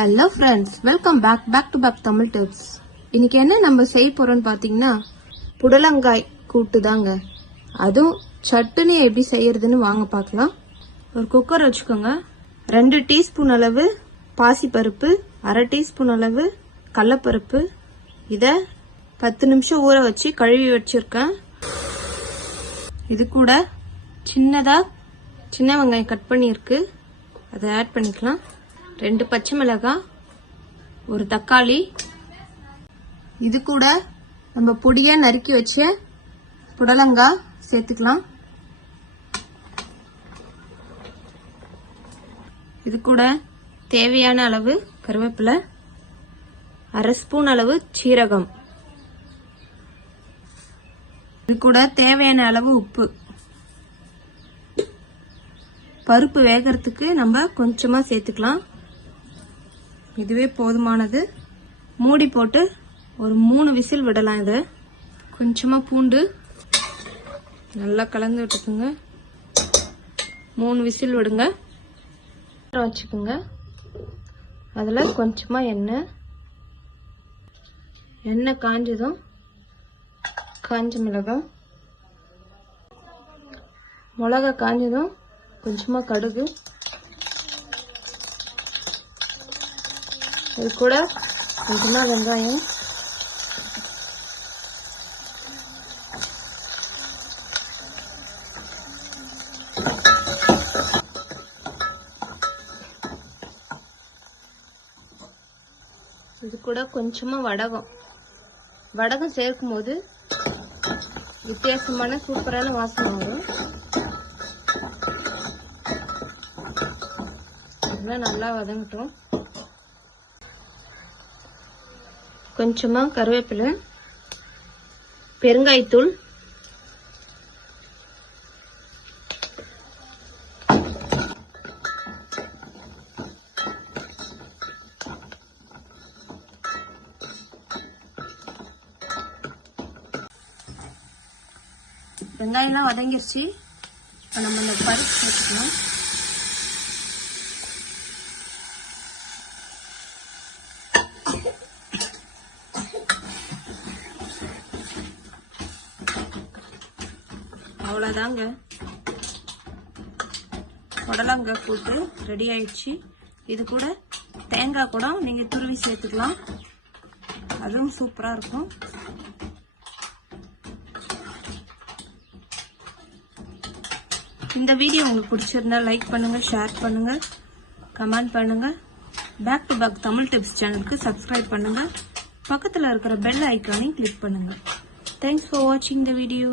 Hello friends, welcome back to Tamil Tips. இன்னைக்கு என்ன நம்ம செய்ய போறோம்னு பாத்தீங்கன்னா புடலங்காய் கூட்டு தாங்க. அதுவும் சட்னி எப்படி செய்யறதுன்னு வாங்க பார்க்கலாம். ஒரு குக்கர் வச்சுக்கோங்க. 2 டீஸ்பூன் அளவு பாசிப்பருப்பு, 1/2 டீஸ்பூன் அளவு கடலைப்பருப்பு. இத 10 நிமிஷம் ஊற வச்சு கழுவி வச்சிருக்கேன். இது கூட சின்ன வெங்காயம் கட் பண்ணி இருக்கு. அதை ஆட் பண்ணிக்கலாம். 2 பச்சை மிளகாய், ஒரு தக்காளி. இது கூட நம்ம பொடியா நறுக்கி வச்ச புடலங்காய் சேர்த்துக்கலாம். இது கூட தேவையான அளவு கருவேப்பிலை, 1/2 ஸ்பூன் அளவு சீரகம். இது கூட தேவையான அளவு உப்பு. பருப்பு வேகிறதுக்கு நம்ம கொஞ்சமா சேர்த்துக்கலாம். இதுவே போதுமானது. மூடி போட்டு ஒரு 3 விசில் விடலாம். இது கொஞ்சமா பூண்டு நல்லா கலந்து விட்டுக்குங்க. 3 விசில் விடுங்க. வச்சுக்கோங்க. அதுல கொஞ்சமா எண்ணெய் காஞ்சதும் காஞ்ச மிளகா காஞ்சதும் கொஞ்சமா கடுகு. இது கூட கொஞ்சமா வெங்காயம், இது கூட கொஞ்சமா வடகம் சேர்க்கும் போது வித்தியாசமான சூப்பரான வாசனை வரும். நல்லா வதங்கட்டும். கொஞ்சமா கருவேப்பிலை, பெருங்காயத்தூள், வெங்காயம்லாம் வதங்கிருச்சு. இப்போ நம்ம இந்த பருப்பு சேர்த்துக்கலாம். அவ்வளவுதாங்க, புடலங்காய் கூட்டு ரெடி ஆயிடுச்சு. இது கூட தேங்காய் கூட நீங்க துருவி சேர்த்துக்கலாம். அதுவும் சூப்பரா இருக்கும். இந்த வீடியோ உங்களுக்கு பிடிச்சிருந்தா லைக் பண்ணுங்க, ஷேர் பண்ணுங்க, கமெண்ட் பண்ணுங்க. Back to back Tamil tips சேனலுக்கு சப்ஸ்கிரைப் பண்ணுங்க. பக்கத்துல இருக்கிற பெல் ஐக்கானையும் கிளிக் பண்ணுங்க. தேங்க்ஸ் ஃபார் வாட்சிங் த வீடியோ.